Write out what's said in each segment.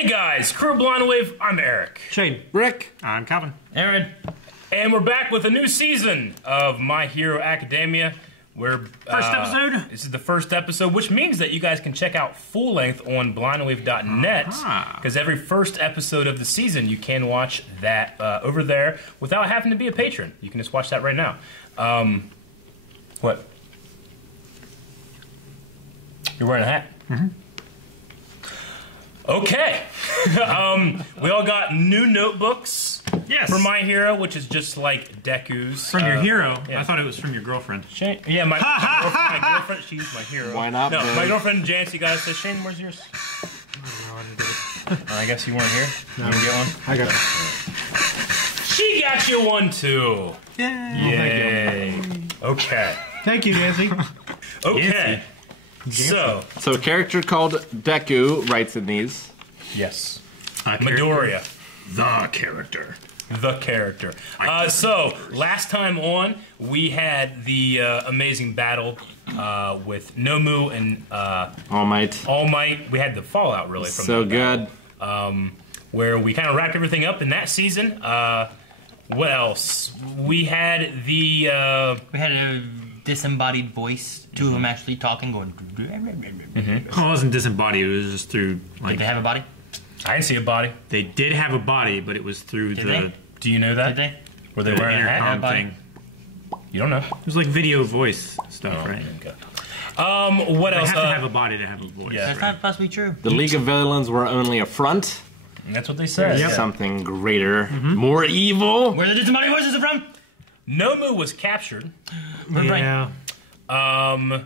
Hey guys, Crew Blind Wave, I'm Eric. Shane. Rick. I'm Calvin. Aaron. And we're back with a new season of My Hero Academia. First episode? This is the first episode, which means that you guys can check out full length on blindwave.net, because every first episode of the season you can watch that over there without having to be a patron. You can just watch that right now. What? You're wearing a hat? Mm-hmm. Okay. We all got new notebooks. Yes. For My Hero, which is just like Deku's. From your hero? Yeah. I thought it was from your girlfriend. Shane, yeah, my girlfriend, she's my hero. Why not? No, Bird? my girlfriend Jance, you guys say, Shane, where's yours? I guess you weren't here. No. You didn't get one? I got it. She got you one too. Yay. Yay. Okay. Thank you, Nancy. Okay. So a character called Deku writes in these. yes. Midoriya. Midoriya. The character. So, last time on, we had the amazing battle with Nomu and All Might. All Might. We had the fallout, really, from So that good. battle, where we kind of wrapped everything up in that season. What else? We had the... We had a disembodied voice. Two of them actually talking, going... Oh, it wasn't disembodied. It was just through, like... Did they have a body? I didn't see a body. They did have a body, but it was through Did the... they? Do you know that? Did they? Were they the wearing a hat? intercom body? thing. You don't know. It was like video voice stuff, right? Okay. What They else? have to have a body to have a voice. yeah. That's not possibly true. The League of Villains were only a front. That's what they said. There's something greater, more evil. Where the disembodied voices are from? Nomu was captured. Yeah. And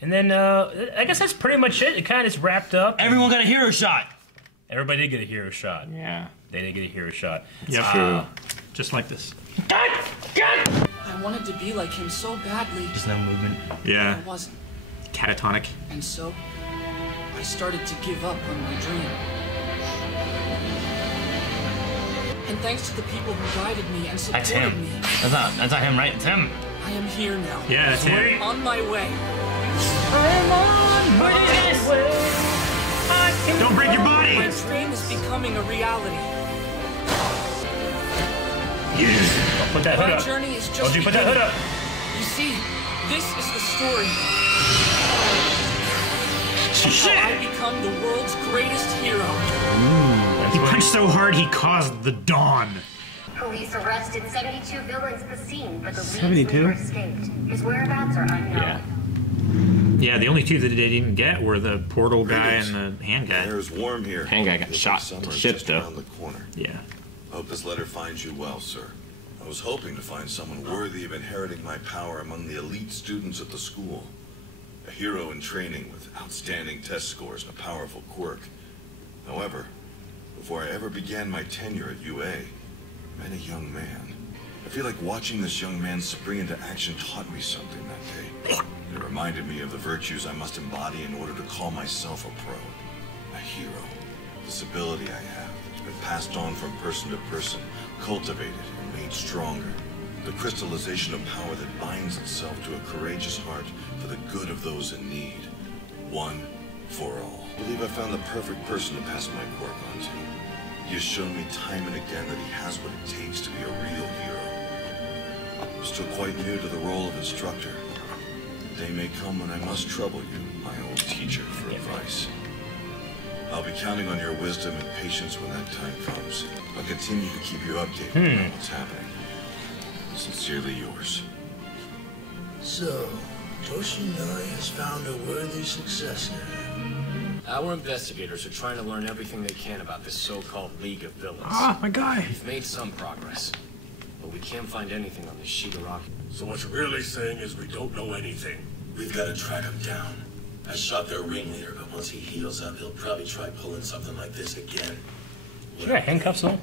then I guess that's pretty much it. It kind of just wrapped up. Everyone got a hero shot. Everybody did get a hero shot. Yeah. They did get a hero shot. Yep. True. Just like this. I wanted to be like him so badly, Just no movement. but Yeah. I wasn't. Catatonic. And so, I started to give up on my dream. And thanks to the people who guided me and That's supported him. me, That's not him, right? It's him. I am here now. Yeah, that's him. On my way. Don't break your body! My dream is becoming a reality. Don't put that hood My up. journey is just Don't you put that hood beginning. up. You see, this is the story. How I become the world's greatest hero. He punched so hard he caused the dawn. Police arrested 72 villains at the scene, but the 72? leader escaped. His whereabouts are unknown. Yeah. Yeah, the only two that they didn't get were the portal guy and the hand guy. Air's warm here. Hand guy got Feels shot like summer to is shit, just though. around the corner. Yeah. Hope this letter finds you well, sir. I was hoping to find someone worthy of inheriting my power among the elite students at the school. A hero in training with outstanding test scores and a powerful quirk. However, before I ever began my tenure at UA, I met a young man. I feel like watching this young man spring into action taught me something that day. It reminded me of the virtues I must embody in order to call myself a pro. A hero. This ability I have that's been passed on from person to person, cultivated and made stronger. The crystallization of power that binds itself to a courageous heart for the good of those in need. One for all. I believe I found the perfect person to pass my quirk on to. He has shown me time and again that he has what it takes to be a real hero. I'm still quite new to the role of instructor. The day may come when I must trouble you, my old teacher, for advice. I'll be counting on your wisdom and patience when that time comes. I'll continue to keep you updated on what's happening. Sincerely yours. So, Toshinori has found a worthy successor. Our investigators are trying to learn everything they can about this so-called League of Villains. Ah, my guy. We've made some progress, but we can't find anything on this Shigaraki. So what you're really saying is we don't know anything. We've got to track him down. I shot their ringleader, but once he heals up, he'll probably try pulling something like this again. You got handcuffs on?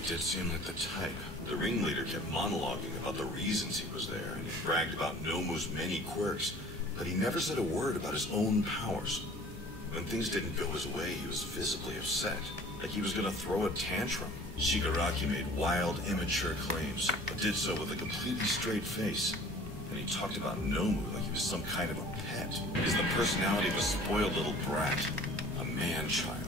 He did seem like the type. The ringleader kept monologuing about the reasons he was there, and he bragged about Nomu's many quirks, but he never said a word about his own powers. When things didn't go his way, he was visibly upset, like he was gonna throw a tantrum. Shigaraki made wild, immature claims, but did so with a completely straight face. And he talked about Nomu like he was some kind of a pet. He has the personality of a spoiled little brat, a man-child.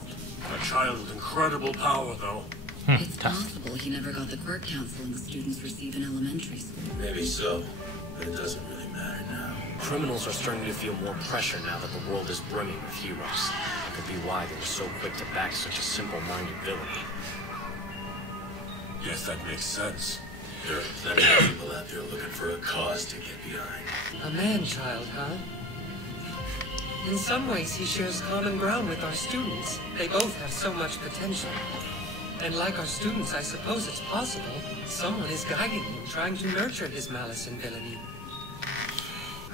A child with incredible power, though. It's possible he never got the Quirk counseling students receive in elementary school. Maybe so, but it doesn't really matter now. Criminals are starting to feel more pressure now that the world is brimming with heroes. That could be why they were so quick to back such a simple-minded villain. Yes, that makes sense. There are plenty of people out there looking for a cause to get behind. A man-child, huh? In some ways, he shares common ground with our students. They both have so much potential. And like our students, I suppose it's possible someone is guiding him, trying to nurture his malice and villainy.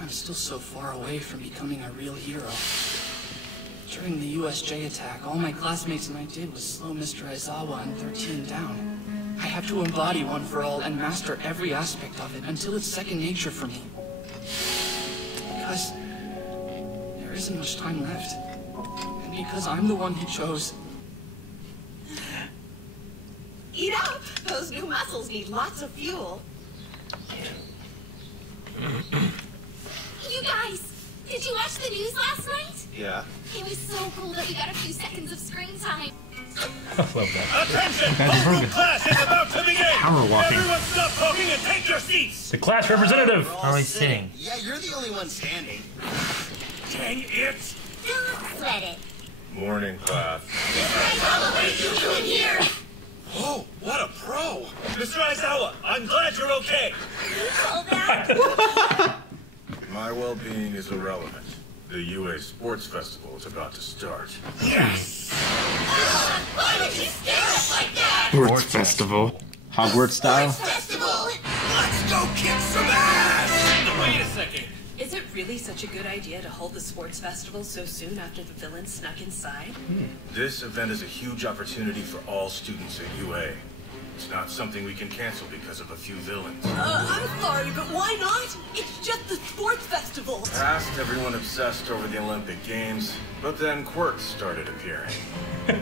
I'm still so far away from becoming a real hero. During the USJ attack, all my classmates and I did was slow Mr. Aizawa and 13 down. I have to embody One for All and master every aspect of it until it's second nature for me. Because there isn't much time left. And because I'm the one he chose. Eat up! Those new muscles need lots of fuel. You guys, did you watch the news last night? Yeah. It was so cool that we got a few seconds of screen time. I love that. Attention! Homeroom class is about to begin! Power walking. Everyone stop talking and take your seats! The class representative. How are we sitting? Yeah, you're the only one standing. Dang it! Don't sweat it. Morning, class. What are you doing here? Oh, what a pro! Mr. Aizawa, I'm glad you're okay! All that? My well-being is irrelevant. The UA Sports Festival is about to start. Yes! Why would you stare at us like that? Sports Festival. Hogwarts style. Festival! Let's go kick some ass! Wait a second. Is it really such a good idea to hold the sports festival so soon after the villain snuck inside? This event is a huge opportunity for all students at UA. It's not something we can cancel because of a few villains. I'm sorry, but why not? It's just the sports festival. Past, everyone obsessed over the Olympic Games, but then Quirk started appearing.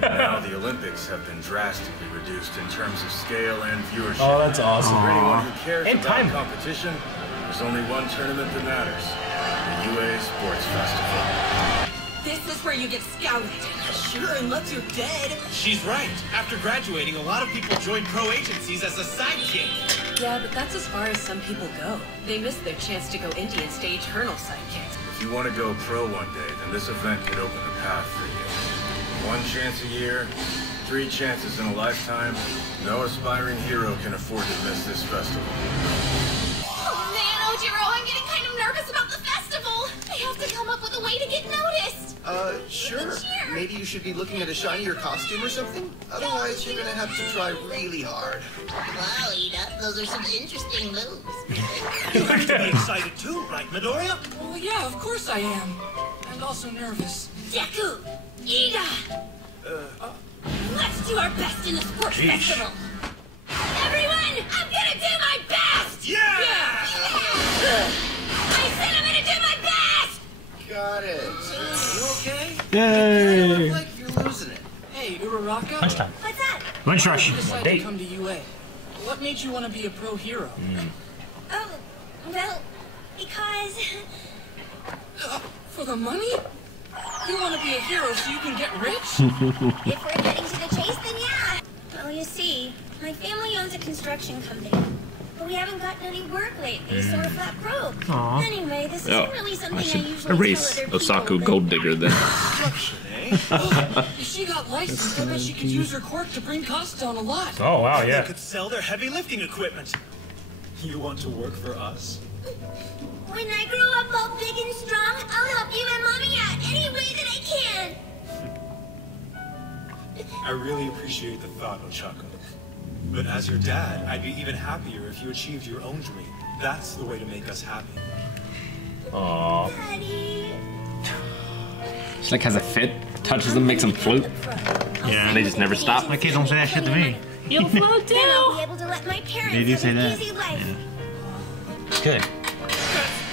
Now the Olympics have been drastically reduced in terms of scale and viewership. Oh, that's awesome. For anyone who cares And about time. competition, there's only one tournament that matters. The UA Sports Festival. This is where you get scouted. Sure, unless you're dead. She's right. After graduating, a lot of people join pro agencies as a sidekick. Yeah, but that's as far as some people go. They miss their chance to go indie and stay eternal sidekicks. If you want to go pro one day, then this event could open the path for you. One chance a year, 3 chances in a lifetime. No aspiring hero can afford to miss this festival. Oh man, Ojiro, I'm getting kind of nervous about the festival. I have to come up with a way to get noticed. Sure. Maybe you should be looking at a shinier costume or something. Otherwise, you're gonna have to try really hard. Wow, Ida, those are some interesting moves. You have to be excited too, right, Midoriya? Well, yeah, of course I am. And also nervous. Deku! Ida! Let's do our best in the sports festival. Everyone, I'm gonna do my best! Yeah! I said I'm gonna do my best! Got it. You okay? Yay! You look like you're losing it. Hey, Uraraka. Lunchtime. What's that? Lunch Why rush. did you decide Date. to come to UA? What made you want to be a pro hero? Oh, well, because... For the money? You want to be a hero so you can get rich? If we're getting to the chase, then yeah. Well, you see, my family owns a construction company. But we haven't gotten any work lately, so we're flat broke. Aw. Anyway, this Oh, isn't really something I I should usually erase tell other Ochaco people, Gold Digger then. If she got licensed, I bet she could use her quirk to bring costs down a lot. Oh wow, They yeah. could sell their heavy lifting equipment. You want to work for us? When I grow up all big and strong, I'll help you and Mommy out any way that I can. I really appreciate the thought, Ochaco. But as your dad, I'd be even happier if you achieved your own dream. That's the way to make us happy. Aww. Daddy. She like has a fit, touches them, makes them float. Yeah. They just never stop. My kids don't say that shit to me. You'll float too. Then I'll be able to let my parents They do have say an that. easy life. Good.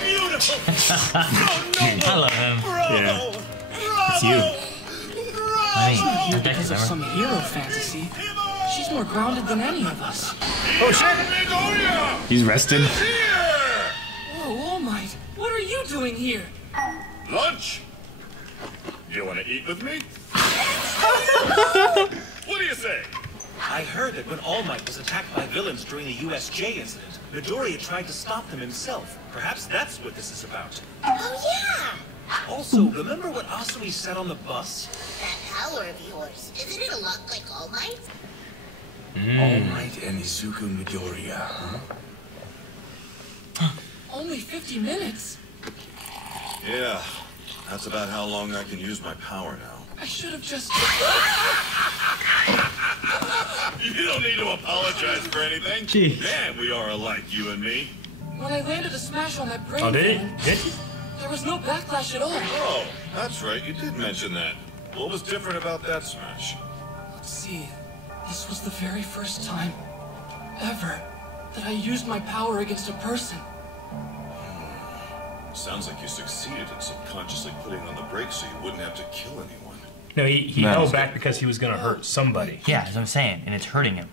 Beautiful! I love him. Bravo! It's you. I mean, Because of some hero fantasy, she's more grounded than any of us. Oh shit! He's rested. Whoa, All Might, what are you doing here? Lunch! You want to eat with me? What do you say? I heard that when All Might was attacked by villains during the USJ incident, Midoriya tried to stop them himself. Perhaps that's what this is about. Oh, yeah! Also, remember what Asui said on the bus? That power of yours, isn't it a lot like All Might? All Might and Izuku Midoriya, huh? Only 50 minutes? Yeah, that's about how long I can use my power now. I should have just... You don't need to apologize for anything. Jeez. Damn, we are alike, you and me. When I landed a smash on that brain Oh, did villain, it? there was no backlash at all. Oh, that's right, you did mention that. What was different about that smash? Let's see. This was the very first time, ever, that I used my power against a person. Sounds like you succeeded in subconsciously putting on the brakes so you wouldn't have to kill anyone. No, he held back because he was going to hurt somebody. Yeah, that's what I'm saying, and it's hurting him,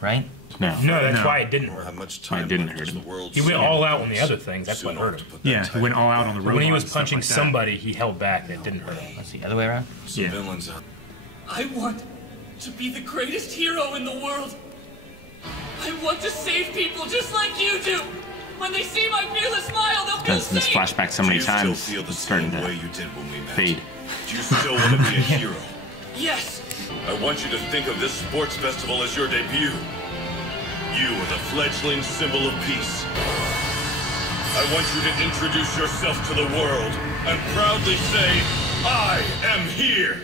right? No, that's why it didn't hurt. How much time It didn't left hurt does him. the world He went see? all out on the other things. That's what Soon hurt enough him. to put that Yeah, he went all out on the But robot. when he was and stuff punching like that. somebody, he held back and it didn't hurt him. That's the other way around. Some Yeah. villains out. I want to be the greatest hero in the world. I want to save people just like you do. When they see my fearless smile, they'll feel This safe. flashback so Do many you still times, feel the it's starting same way to you did when we met? fade. Do you still want to be a hero? Yes. I want you to think of this sports festival as your debut. You are the fledgling symbol of peace. I want you to introduce yourself to the world and proudly say, I am here.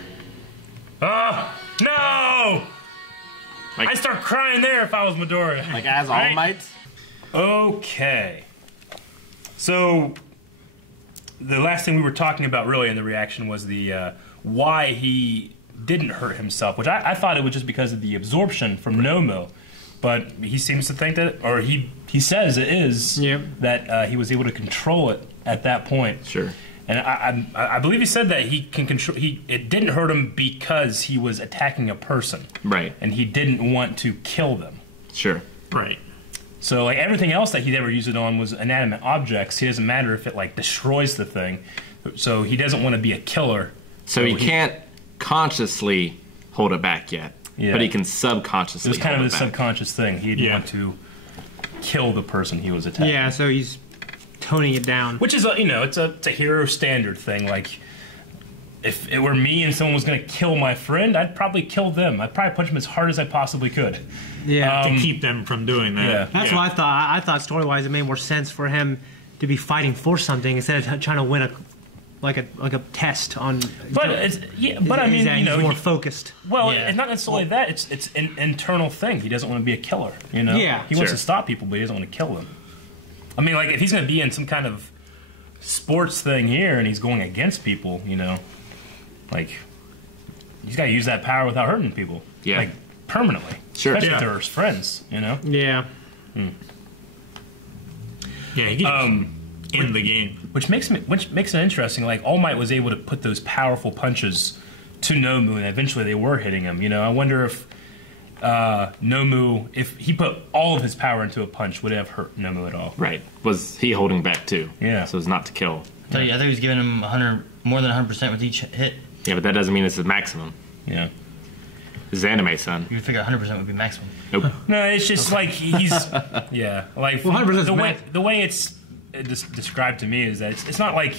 No! Like- I'd start crying there if I was Midoriya. Like as All Might? Okay. So, the last thing we were talking about really in the reaction was the why he didn't hurt himself, which I thought it was just because of the absorption from Nomu. But he seems to think that, or he says it is, that he was able to control it at that point. Sure. And I believe he said that he can control. It didn't hurt him because he was attacking a person, Right. and he didn't want to kill them. Sure. Right. So like everything else that he'd ever used it on was inanimate objects. He doesn't matter if it like destroys the thing. So he doesn't want to be a killer. So he can't consciously hold it back yet, Yeah. but he can subconsciously. It was kind of hold a it back. subconscious thing. He didn't want to kill the person he was attacking. Yeah, so he's toning it down. Which is, it's a hero standard thing. Like, if it were me and someone was going to kill my friend, I'd probably kill them. I'd probably punch them as hard as I possibly could. Yeah, to keep them from doing that. Yeah. That's what I thought. I thought story-wise, it made more sense for him to be fighting for something instead of trying to win a test on. But it's but I mean, he's more focused. Well, it's not necessarily that. It's an internal thing. He doesn't want to be a killer. Yeah, he wants to stop people, but he doesn't want to kill them. I mean, like if he's going to be in some kind of sports thing here and he's going against people, like he's got to use that power without hurting people. Yeah, like permanently. Sure, especially if they're his friends. Yeah. Yeah, he gets in the game, which makes it interesting. Like All Might was able to put those powerful punches to Nomu, and eventually they were hitting him. I wonder if Nomu, if he put all of his power into a punch, would it have hurt Nomu at all? Right. Was he holding back too? Yeah. So it's not to kill. I thought he was giving him more than 100% with each hit. Yeah, but that doesn't mean it's the maximum. Yeah. This is anime, son. You would figure 100% would be maximum. Nope. No, it's just like he's like the way it's described to me is that it's not like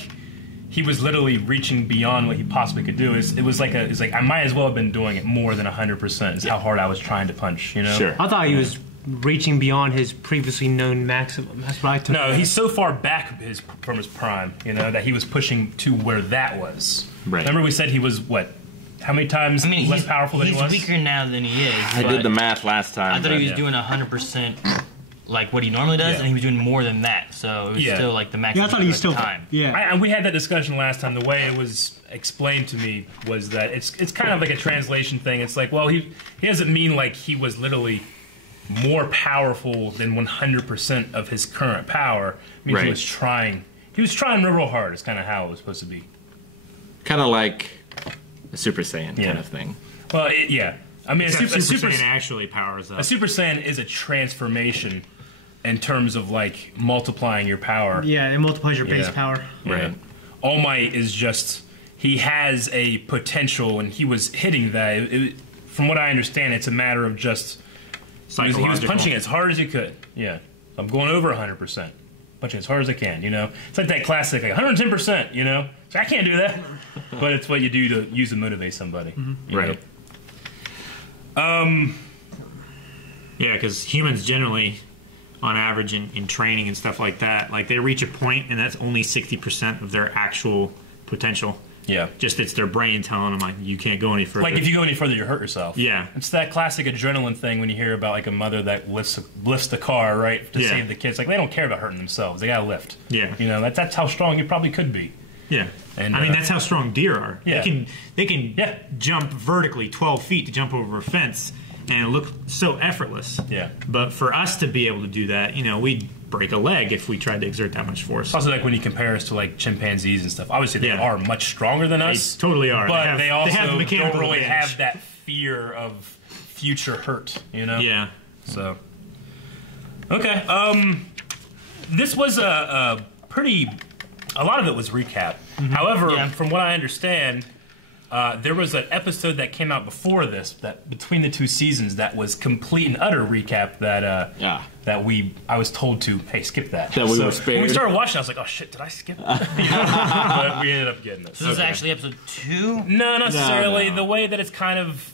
he was literally reaching beyond what he possibly could do. It was like I might as well have been doing it more than 100%. Is how hard I was trying to punch. Sure. I thought he was reaching beyond his previously known maximum. That's what I took. No, he's so far back from his prime, that he was pushing to where that was. Right. Remember we said he was what? How many times less powerful than he was? He's weaker now than he is. I did the math last time. I thought he was doing 100% like what he normally does, and he was doing more than that. So it was still like the maximum. Yeah, I thought he was still time. Yeah. And we had that discussion last time. The way it was explained to me was that it's kind of like a translation thing. It's like, well, he doesn't mean like he was literally more powerful than 100% of his current power. I mean, he was trying real hard. It's kind of how it was supposed to be. Kind of like a Super Saiyan kind of thing. Well, I mean, a Super Saiyan actually powers up. A Super Saiyan is a transformation in terms of like multiplying your power. Yeah, it multiplies your base power. Right. All Might is just he has a potential, and he was hitting that. From what I understand, it's a matter of just he was punching as hard as he could. Yeah, I'm going over 100%, punching as hard as I can. You know, it's like that classic, like 110%. You know, so I can't do that, but it's what you do to use to motivate somebody. Right. Yeah, because humans generally, on average, in training and stuff like that, like they reach a point, and that's only 60% of their actual potential. Yeah. Just it's their brain telling them, like, you can't go any further. Like, if you go any further, you hurt yourself. Yeah. It's that classic adrenaline thing when you hear about, like, a mother that lifts the car, right, to save the kids. Like, they don't care about hurting themselves. They got to lift. Yeah. You know, that's how strong you probably could be. Yeah. And, I mean, that's how strong deer are. Yeah. They can jump vertically 12 feet to jump over a fence and look so effortless. Yeah. But for us to be able to do that, you know, we'd break a leg if we tried to exert that much force. It's also like when you compare us to like chimpanzees and stuff. Obviously, they are much stronger than us. They totally are. But they also don't really advantage. have that fear of future hurt, you know? Yeah. So, okay. This was a pretty... A lot of it was recap. However, from what I understand... there was an episode that came out before this, that between the two seasons, that was complete and utter recap. That I was told to skip that. That we were spared. When we started watching, I was like, oh shit, did I skip that? But we ended up getting it. So this is actually episode 2? No, not necessarily. No. The way that it's kind of.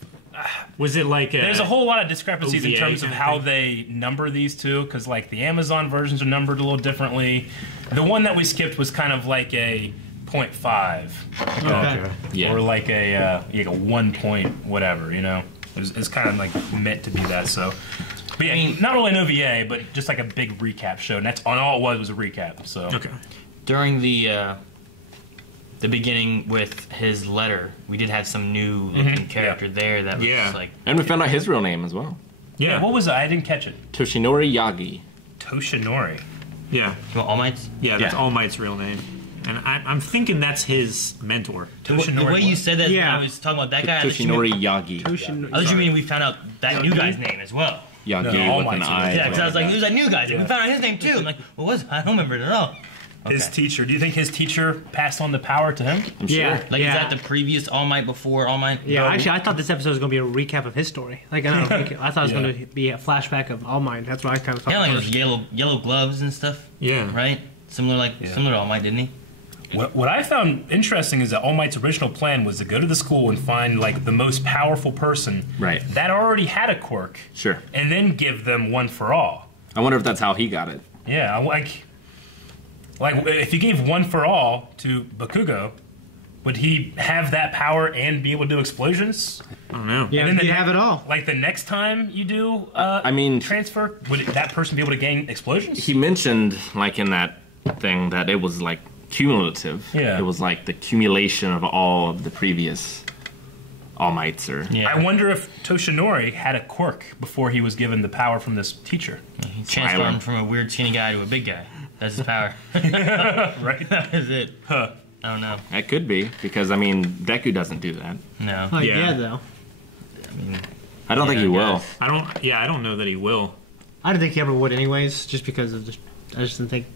Was it like there's a whole lot of discrepancies in OVA terms of how they number these two, because like the Amazon versions are numbered a little differently. The one that we skipped was kind of like a 0.5, or like a 1 point whatever, you know. It's kind of like meant to be that. So, but yeah, I mean, not only an OVA, but just like a big recap show, and that's all it was a recap. So during the beginning with his letter, we did have some new looking character there that was just like, and we found out his real name as well. Yeah, what was it? I didn't catch it. Toshinori Yagi. Toshinori. Yeah. All Might's? Yeah, that's All Might's real name. And I'm thinking that's his mentor. The way you said that, when I was talking about that guy, Toshinori Yagi. I thought you mean we found out that new guy's name as well. Yagi with an I. Yeah, because I was like, there's that new guy. We found out his name too. I'm like, what was it? I don't remember it at all. His teacher. Do you think his teacher passed on the power to him? I'm sure. Like, is that the previous All Might before All Might? Yeah, actually, I thought this episode was going to be a recap of his story. Like, I thought it was going to be a flashback of All Might. That's what I kind of thought. Yeah, like with yellow gloves and stuff. Yeah. Right? Similar to All Might, didn't he? What I found interesting is that All Might's original plan was to go to the school and find like the most powerful person that already had a quirk, and then give them one for all. I wonder if that's how he got it. Yeah, like if you gave one for all to Bakugo, would he have that power and be able to do explosions? I don't know. Yeah, he'd have it all. Like the next time you do, transfer, would that person be able to gain explosions? He mentioned, like in that thing, that it was like cumulative. Yeah. It was like the accumulation of all of the previous All Mights. I wonder if Toshinori had a quirk before he was given the power from this teacher. He transformed from a weird skinny guy to a big guy. That's his power. Right? That is it. Huh. I don't know. That could be, because, I mean, Deku doesn't do that. No. Oh, yeah, though. I mean... I don't think he will. I don't know that he will. I don't think he ever would anyways, just because of I just didn't think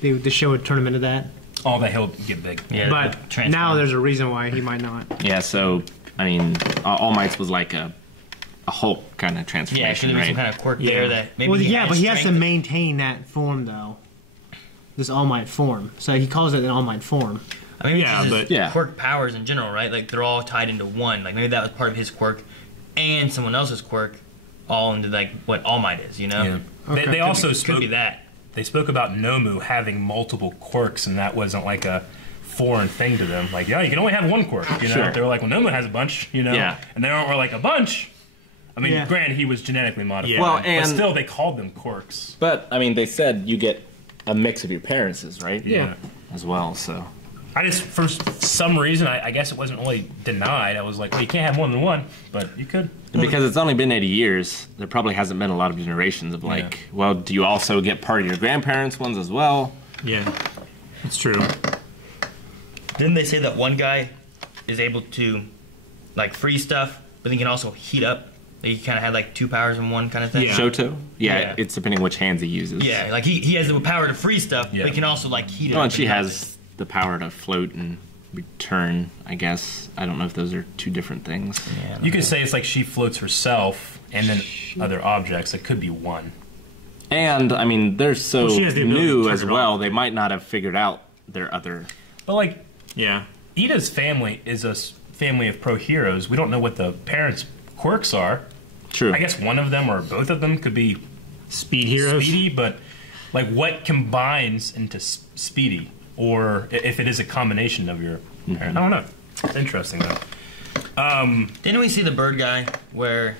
the show would turn him into that. Oh, that he'll get big. Yeah, but now there's a reason why he might not. Yeah, so, I mean, All Might's was like a Hulk kind of transformation, yeah, right? Some kind of quirk there that maybe but he has to maintain that form, though. This All Might form. So he calls it an All Might form. I mean, quirk powers in general, right? Like, they're all tied into one. Like, maybe that was part of his quirk and someone else's quirk all into, like, what All Might is, you know? Yeah. Okay. They also could be that. They spoke about Nomu having multiple quirks, and that wasn't, like, a foreign thing to them. Like, yeah, you can only have one quirk, you know? Sure. They were like, well, Nomu has a bunch, you know? Yeah. And they were like, a bunch? I mean, granted, he was genetically modified. Well, but still, they called them quirks. But, I mean, they said you get a mix of your parents', right? Yeah. As well, so... I just, for some reason, I guess it wasn't really denied. I was like, well, you can't have more than one, but you could. Because it's only been 80 years, there probably hasn't been a lot of generations of like, well, do you also get part of your grandparents' ones as well? Yeah, it's true. Didn't they say that one guy is able to, like, freeze stuff, but then he can also heat up? He kind of had, like, 2 powers in one kind of thing? Yeah. Shoto? Yeah, it's depending which hands he uses. Yeah, like, he has the power to freeze stuff, but he can also, like, heat it up. Well, and she has the power to float and return, I guess. I don't know if those are two different things. Yeah, you could say it's like she floats herself and then other objects. It could be one. And, I mean, they're so new as well, on. they might not have figured out their other... But, like, yeah, Ida's family is a family of pro heroes. We don't know what the parents' quirks are. True. I guess one of them or both of them could be speed heroes. Speedy, but, like, what combines into Speedy? Or if it is a combination of your parents. I don't know. It's interesting, though. Didn't we see the bird guy where...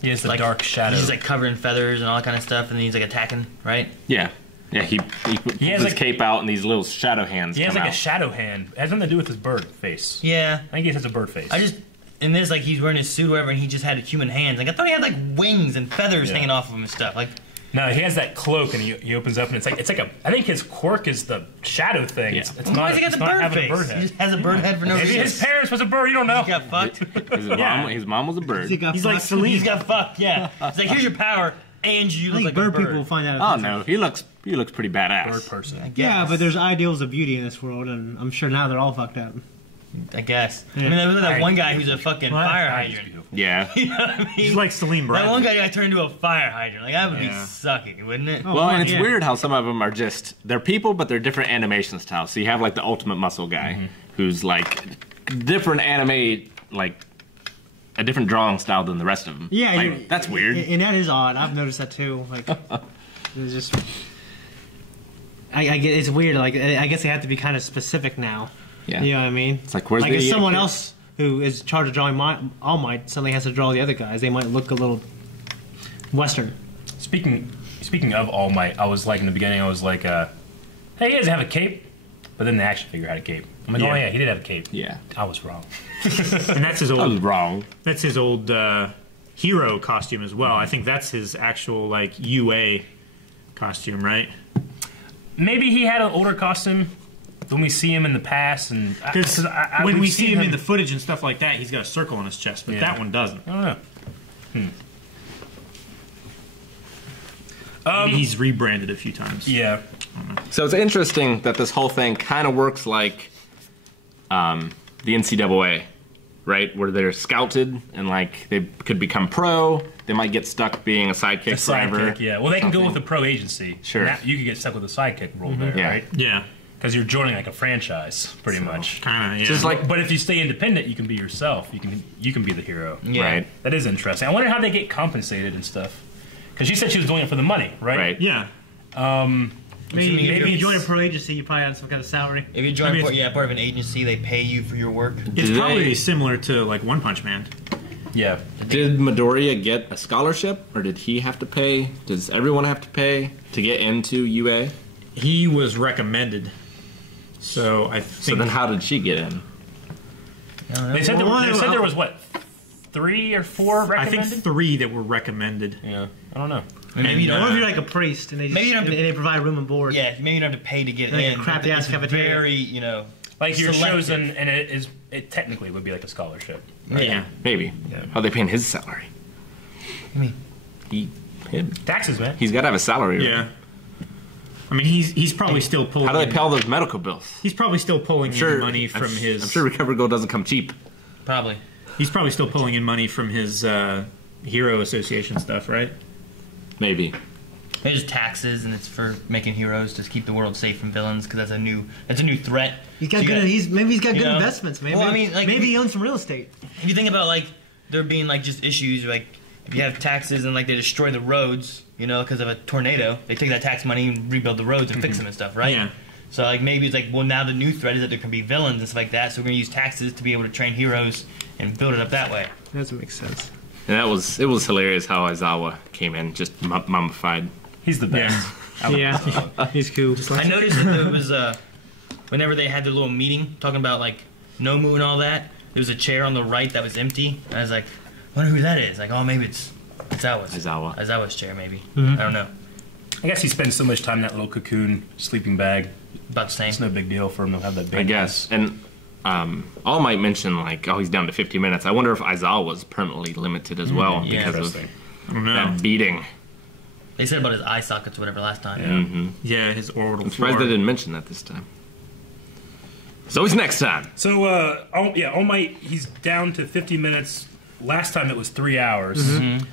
He has the like, dark shadow. He's like covered in feathers and all that kind of stuff, and then he's like attacking, right? Yeah. Yeah, he puts his like, cape out and these little shadow hands He has come like out. a shadow hand. It has nothing to do with his bird face. Yeah. I think he has a bird face. I just... In this, like, he's wearing his suit or whatever, and he just had human hands. Like, I thought he had, like, wings and feathers hanging off of him and stuff. Like... No, he has that cloak, and he opens up, and it's like a. I think his quirk is the shadow thing. Yeah. It's Well, why not. does he got It's the not bird having face? a bird head. He just has a bird head for no reason. Maybe his parents was a bird. You don't know. He got fucked. His mom was a bird. He's like Celine. He's got fucked. Yeah. It's like, here's your power, and you look like bird a bird. people will find out. Oh no, he looks pretty badass. Bird person. Yeah, but there's ideals of beauty in this world, and I'm sure now they're all fucked up. I guess. I mean, there was that one guy who's a fucking fire hydrant. Yeah. You know what I mean? He's like Celine That Bradley. one guy got turned into a fire hydrant. Like, that would be sucking, wouldn't it? Well, and it's weird how some of them are just, they're people, but they're different animation styles. So you have like the Ultimate Muscle guy, who's like different anime, like a different drawing style than the rest of them. Yeah, like, that's weird. And that is odd. I've noticed that too. Like, it's just, I get it's weird. Like, I guess they have to be kind of specific now. Yeah. You know what I mean? It's like, where's like the if someone else who is charged of drawing All Might suddenly has to draw the other guys, they might look a little Western. Speaking of All Might, I was like in the beginning, I was like, hey, he doesn't have a cape, but then the action figure had a cape. I'm like, oh yeah, he did have a cape. Yeah, I was wrong. And that's his old. I was wrong. That's his old hero costume as well. I think that's his actual like UA costume, right? Maybe he had an older costume when we see him in the past, and because when we've we see seen him in the footage and stuff like that, he's got a circle on his chest, but that one doesn't. I don't know. Maybe he's rebranded a few times. Yeah. So it's interesting that this whole thing kind of works like the NCAA, right? Where they're scouted and like they could become pro. They might get stuck being a sidekick forever. Yeah. Well, they can go with a pro agency. Sure. You could get stuck with a sidekick role there, Yeah. right? Yeah. Because you're joining like a franchise, pretty much. Kind of, yeah. Just like, but if you stay independent, you can be yourself. You can be the hero. Yeah. Right. That is interesting. I wonder how they get compensated and stuff. Because she said she was doing it for the money, right? Right. Yeah. Maybe if you join a it's- pro agency, you probably have some kind of salary. If you join part of an agency, they pay you for your work. It's probably similar to like One Punch Man. Yeah. Did Midoriya get a scholarship, or did he have to pay? Does everyone have to pay to get into UA? He was recommended. So I think. So then, how did she get in? They said there was what, 3 or 4 recommended? I think 3 that were recommended. Yeah. I don't know. Maybe you don't. Or if you're like a priest and they just, Maybe you don't have to- and they provide room and board. Yeah, maybe you don't have to pay to get Like a in. crappy ass It's cafeteria. Very, Like you're selective. chosen, and it technically would be like a scholarship. Yeah. Maybe. Yeah. How are they paying his salary? Him. Taxes, man. He's got to have a salary. Right? Yeah. I mean, he's probably still pulling. How do they pay all those medical bills? He's probably still pulling in money from his. I'm sure Recover Gold doesn't come cheap. Probably. He's probably still pulling in money from his Hero Association stuff, right? Maybe. Maybe just taxes, and it's for making heroes to keep the world safe from villains, because that's a new threat. He's got So you good. gotta- Maybe he's got you good know? investments. Maybe. Well, I mean, like, maybe he owns some real estate. If you think about like there being like just issues like if you have taxes and like they destroy the roads, because of a tornado, they take that tax money and rebuild the roads and fix them and stuff, right? Yeah. So like maybe it's like, well, now the new threat is that there can be villains and stuff like that, so we're gonna use taxes to be able to train heroes and build it up that way. That doesn't make sense. And it was hilarious how Aizawa came in, just mummified. He's the best. Yeah, he's cool. I noticed that there was whenever they had their little meeting talking about like Nomu and all that, there was a chair on the right that was empty. And I was like, I wonder who that is. Like, oh, maybe it's Aizawa's chair, maybe. I don't know. I guess he spends so much time in that little cocoon sleeping bag. About the same. It's no big deal for him to have that big. I guess. And All Might mention like, oh, he's down to 50 minutes. I wonder if Aizawa was permanently limited as well because of I don't know. that beating. They said about his eye sockets or whatever last time. Mm-hmm. Yeah, his orbital. I'm surprised they didn't mention that this time. So always next time. So, All Might, he's down to 50 minutes. Last time it was 3 hours.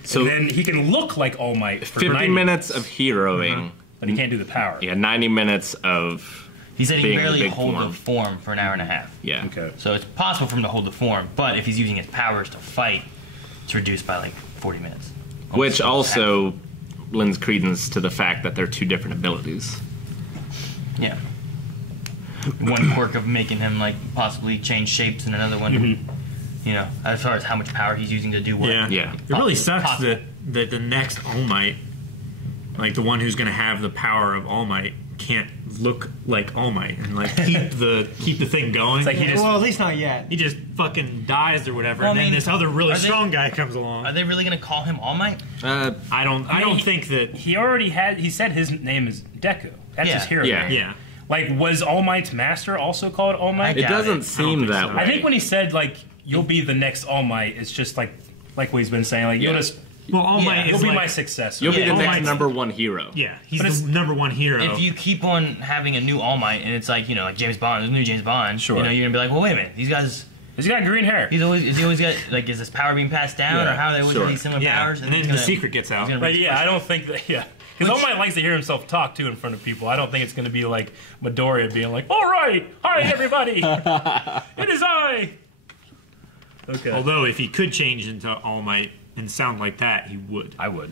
So and then he can look like All Might for 50 90 minutes of heroing. But he can't do the power. Yeah, 90 minutes of. He said he being can barely big hold form. the form for an hour and a half. Yeah. Okay. So it's possible for him to hold the form, but if he's using his powers to fight, it's reduced by like 40 minutes. Which also lends credence to the fact that they're two different abilities. Yeah. One quirk of making him like possibly change shapes, and another one, you know, as far as how much power he's using to do work. Yeah. It really sucks that the next All Might, like the one who's going to have the power of All Might, can't look like All Might and like keep the thing going. It's like well, at least not yet. He just fucking dies or whatever, Well, and I then mean, this other really are they- strong guy comes along. Are they really going to call him All Might? I don't think that He already had. He said his name is Deku. That's his hero name. Yeah. Like, was All Might's master also called All Might? It doesn't seem that way. I think when he said like you'll be the next All Might, it's just like what he's been saying. Like you'll just. Well, All Might you'll is be like- my successor. You'll be the All next Might's- number one hero. Yeah, he's the number one hero. If you keep on having a new All Might, and it's like, you know, like James Bond, there's a new James Bond, Sure. you know, you're going to be like, well, wait a minute, these guys... He's got green hair. Is he always got, like, is this power being passed down, or how are they always got these similar powers? and then the secret gets out. But yeah, I don't think that. Yeah, because All Might likes to hear himself talk too in front of people. I don't think it's going to be like Midoriya being like, "All right, hi everybody, it is I." Okay. Although if he could change into All Might and sound like that, he would. I would.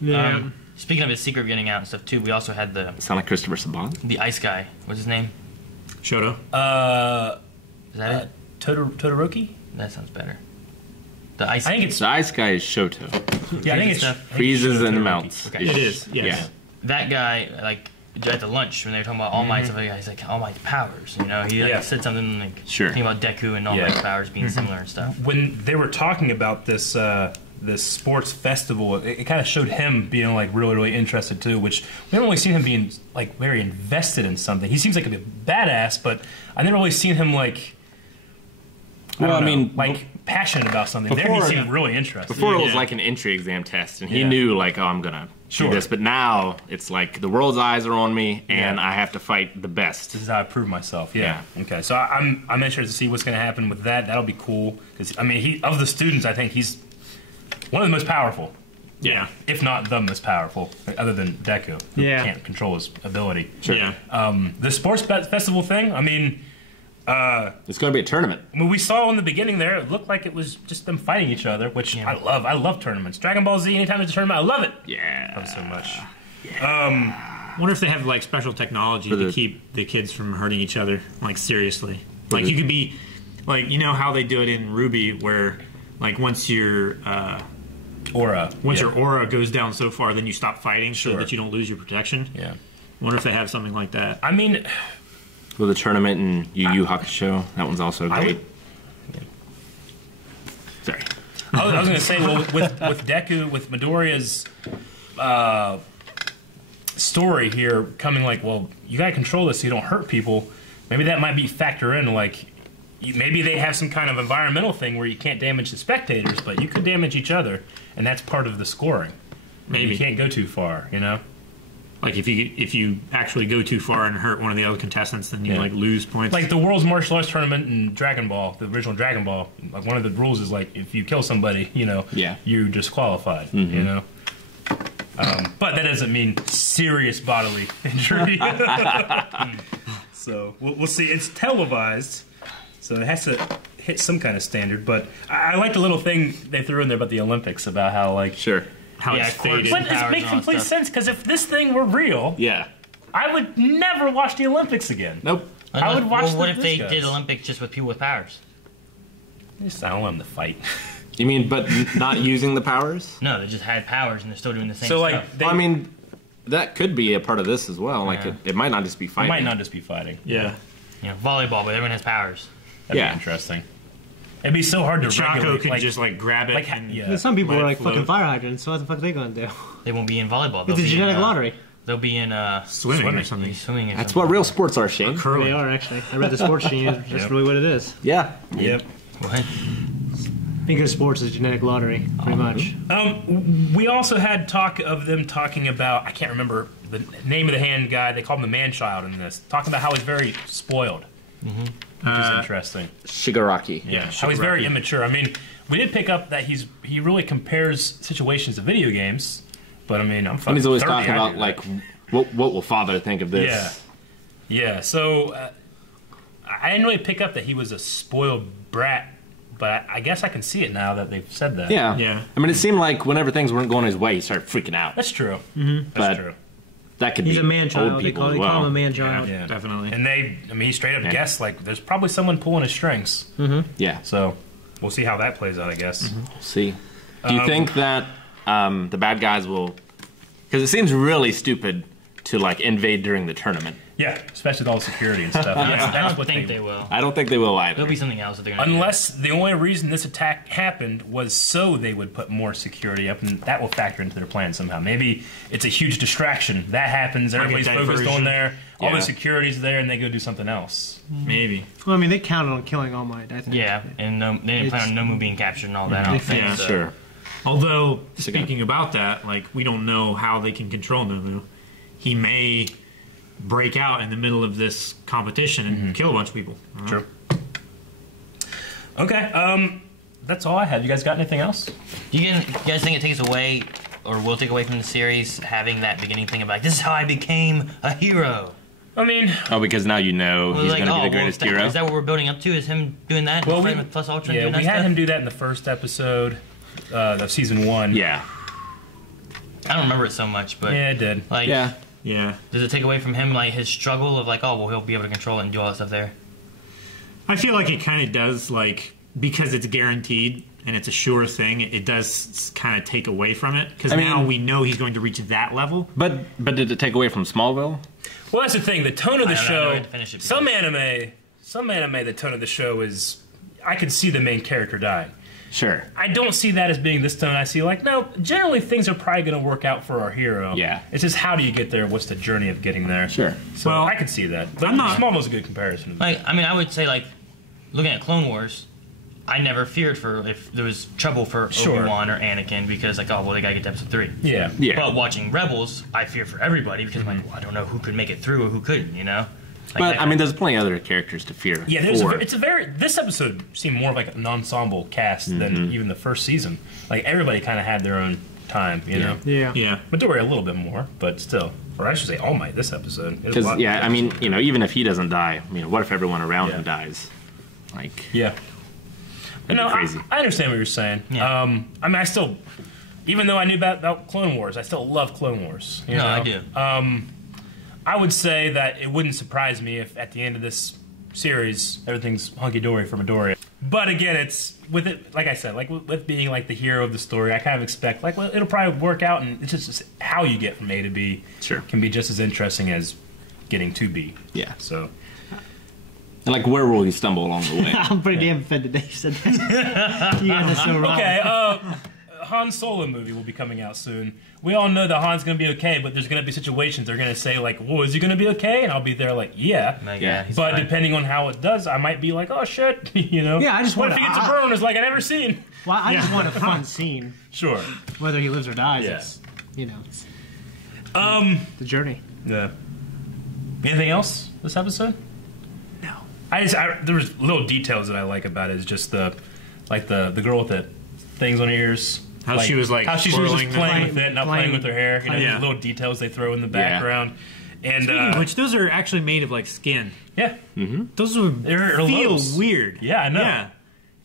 Yeah. Speaking of his secret getting out and stuff too, we also had the Sound like Christopher Saban? the ice guy. What's his name? Shoto. Is that it? Todoroki. That sounds better. The ice. The ice guy is Shoto. Yeah, I think it's Freezes and melts. Okay. It is. Yes. Yeah. That guy, like at the lunch when they were talking about All Might, stuff like that, he's like All Might's powers. You know, he like, Yeah. said something like Sure. talking about Deku and All Yeah. Might's powers being similar and stuff. When they were talking about this this sports festival, it kind of showed him being like really interested too. Which we haven't really seen him being like very invested in something. He seems like a badass, but I've never really seen him like. Well, I don't know, mean, like passionate about something. There he seemed really interested. Before it was like an entry exam test, and he knew like, oh, I'm gonna do this. But now it's like the world's eyes are on me, and I have to fight the best. This is how I prove myself. Yeah. Okay. So I'm interested to see what's going to happen with that. That'll be cool because I mean, of the students, I think he's one of the most powerful. Yeah. If not the most powerful, other than Deku, who Yeah. can't control his ability. Sure. Yeah. The sports festival thing. I mean. It's going to be a tournament. I mean, we saw in the beginning there, it looked like it was just them fighting each other, which I love. I love tournaments. Dragon Ball Z, anytime there's a tournament, I love it. Yeah. I love it so much. I wonder if they have like special technology to keep the kids from hurting each other. Like seriously, like you could be, like you know how they do it in Ruby, where like once your aura, your aura goes down so far, then you stop fighting so that you don't lose your protection. Yeah. Wonder if they have something like that. I mean. With the tournament in Yu Yu Hakusho, that one's also great. Sorry. I was going to say, well, with Deku, with Midoriya's story here coming, like, well, you got to control this so you don't hurt people. Maybe that might be factor in, like, maybe they have some kind of environmental thing where you can't damage the spectators, but you could damage each other, and that's part of the scoring. Maybe you can't go too far, you know. Like if you actually go too far and hurt one of the other contestants, then you like lose points. Like the World's Martial Arts Tournament in Dragon Ball, the original Dragon Ball. Like one of the rules is like if you kill somebody, you know, you're disqualified. You know, but that doesn't mean serious bodily injury. So we'll see. It's televised, so it has to hit some kind of standard. But I like the little thing they threw in there about the Olympics about how like how it's faded. But it makes complete sense because if this thing were real, I would never watch the Olympics again. Nope. I would watch. Well, what if they this did guys. Olympics just with people with powers? I don't want them to fight. You mean, but not using the powers? No, they just had powers and they're still doing the same So, like, stuff. Well, I mean, that could be a part of this as well. Like, it might not just be It fighting. might not just be fighting. Yeah. You know, volleyball, but everyone has powers. That'd be interesting. It'd be so hard to Ochaco regulate. could just like grab it. Like, and Yeah, some people let are it like float. fucking fire hydrants, so what the fuck are they gonna do? They won't be in volleyball. It's a They'll be genetic in, lottery. They'll be in Swimming or something. Swimming or That's something. what real sports are, Shane. They are actually. I read the sports gene. That's Yep. really what it is. Yeah. Yep. What? Because sports is genetic lottery, pretty much. We also had talk of them talking about, I can't remember the name of the hand guy, they call him the man-child in this, talking about how he's very spoiled. which is interesting. Shigaraki. Yeah, how he's very immature. I mean, we did pick up that he really compares situations to video games, but I mean, I'm fucking. And he's always 30, talking about like, what will father think of this? Yeah. So I didn't really pick up that he was a spoiled brat, but I guess I can see it now that they've said that. Yeah. I mean, it seemed like whenever things weren't going his way, he started freaking out. That's true. That's true. That could He's be a man child. old They people call as him well. a man child. Yeah, definitely. And he straight up guessed like there's probably someone pulling his strings. Yeah. So we'll see how that plays out, I guess. See. Do you think that the bad guys will? Because it seems really stupid to like invade during the tournament. Yeah, especially with all the security and stuff. I don't think they will. I don't think they will either. There'll be something else that they're going to Unless the only reason this attack happened was so they would put more security up, and that will factor into their plan somehow. Maybe it's a huge distraction. That happens, everybody's focused on there, all the security's there, and they go do something else. Maybe. Well, I mean, they counted on killing All Might, I think. Yeah, and they didn't plan on Nomu being captured and all that. I don't think. Yeah, So. Sure. Although, speaking about that, like, we don't know how they can control Nomu. He may break out in the middle of this competition and kill a bunch of people. True. Okay, that's all I have. You guys got anything else? Do you guys think it takes away, or will take away from the series, having that beginning thing about, this is how I became a hero? I mean... Oh, because now you know he's going to be the greatest hero? Is that what we're building up to? Is him doing that? Well, with Plus Ultra? yeah, doing that we had stuff? him do that in the first episode of season 1. Yeah. I don't remember it so much, but... Yeah, it did. Like, Yeah. Does it take away from him, like, his struggle of, like, oh, well, he'll be able to control it and do all that stuff there? I feel like it kind of does, like, because it's guaranteed and it's a sure thing, it does kind of take away from it. Because now we know he's going to reach that level. But did it take away from Smallville? Well, that's the thing. The tone of the show... Finish it Some anime, the tone of the show is... I can see the main character dying. Sure. I don't see that as being this tone. I see like, no, generally things are probably going to work out for our hero. Yeah. It's just how do you get there? What's the journey of getting there? Sure. So Well, I can see that. But I'm not- Smallville's a good comparison. Like, I mean, I would say, like, looking at Clone Wars, I never feared for if there was trouble for Sure. Obi-Wan or Anakin because, like, oh, well, they gotta get to episode 3. Yeah. Yeah. But watching Rebels, I fear for everybody because, I'm like, well, I don't know who could make it through or who couldn't, you know? Like, But, I mean, there's plenty of other characters to fear. Yeah, this episode seemed more of like an ensemble cast than even the first season. Like everybody kind of had their own time, you know. Yeah. Midoriya a little bit more, but still, or I should say All Might this episode. It was a Because, lot yeah, more. I mean, you know, even if he doesn't die, I mean, what if everyone around him dies? Like, yeah. that'd be crazy. I understand what you're saying. Yeah. I mean, I still, even though I knew about Clone Wars, I still love Clone Wars. You know? I do. I would say that it wouldn't surprise me if at the end of this series everything's hunky-dory for Midoriya. But again, it's with it, like I said, like with being like the hero of the story, I kind of expect like, well, it'll probably work out, and it's just how you get from A to B can be just as interesting as getting to B. Yeah. So. And like, where will he stumble along the way? I'm pretty damn offended that you said that. You guys are so wrong. Okay, Han Solo movie will be coming out soon. We all know that Han's going to be okay, but there's going to be situations they're going to say, like, well, is he going to be okay? And I'll be there like, yeah. He's But fine. depending on how it does, I might be like, oh, shit, you know? Yeah, I just what want if he gets a burn? It's like, I never seen. Well, I just want a fun scene. Sure. Whether he lives or dies, Yeah. it's, you know, it's the journey. Yeah. Anything else this episode? No. There was little details that I like about it. It's just the girl with the things on her ears. How she was, like, how she was swirling just playing them. with it, not playing with her hair. You know, Yeah. these little details they throw in the background. And Speaking of which, those are actually made of like skin. yeah, Those are They're feel lobes. weird. Yeah, I know. Yeah.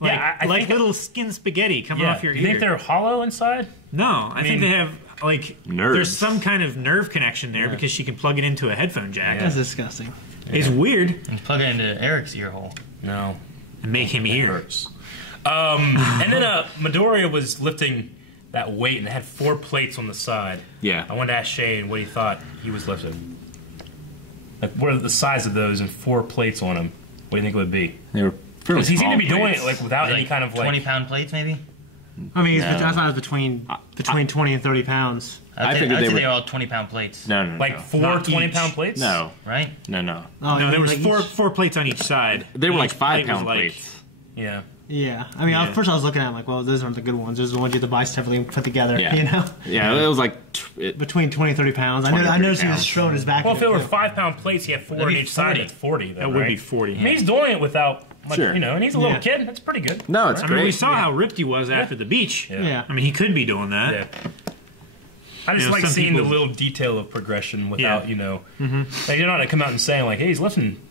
Like, Yeah, I like think little skin spaghetti coming yeah. off your Do ear. you think they're hollow inside? No, I think mean- they have like Nerves. there's some kind of nerve connection there because she can plug it into a headphone jack. That's disgusting. It's weird. And plug it into Eric's ear hole. No. And make him hear. Hurts. And then Midoriya was lifting that weight and it had 4 plates on the side. Yeah. I wanted to ask Shane what he thought he was lifting. Like, what are the size of those and 4 plates on them? What do you think it would be? They were fairly Because he seemed small to be doing plates. it like without any kind of like 20-pound plates, maybe? I mean, No. I thought it was between 20 and 30 pounds. I I'd figured say they were- they're all 20-pound plates. No. like 4 Not 20-pound each. plates. No. Right? No. Oh, No, you there mean was like four plates on each side. They were like Each plate 5-pound was like- plates. Yeah. Yeah, I mean, at first I was looking at like, well, those aren't the good ones. Those are the ones you have to buy separately and put together. Yeah. You know. Yeah, it was like between 20 and 30 pounds. I noticed he was showing his back. Well, if it were 5-pound plates, he had 4 on each side. It's 40. Though, that would be 40. I mean, he's doing it without, much, Sure. you know, and he's a little kid. That's pretty good. No, it's I great. mean, we saw how ripped he was after the beach. Yeah. I mean, he could be doing that. Yeah. I just like seeing the little detail of progression without, you know, like you're not gonna come out and saying like, hey, he's lifting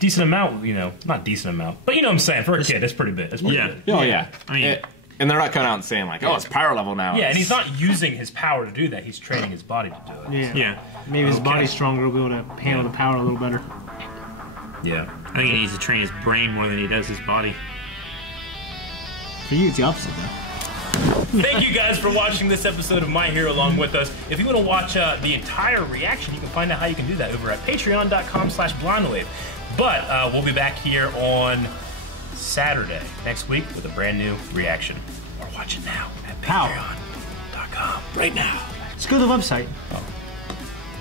decent amount, you know, not decent amount, but you know what I'm saying, for a kid, that's pretty big. That's pretty good. Oh, yeah. I mean, and they're not coming out and saying like, oh, it's power level now. Yeah, and he's not using his power to do that. He's training his body to do it. Yeah. Maybe his body's stronger. He'll be able to handle the power a little better. Yeah. I think he needs to train his brain more than he does his body. For you, it's the opposite, though. Thank you guys for watching this episode of My Hero along with us. If you want to watch the entire reaction, you can find out how you can do that over at patreon.com/blindwave. But we'll be back here on Saturday next week with a brand new reaction. Or watch it now at patreon.com right now. Let's go to the website. Oh.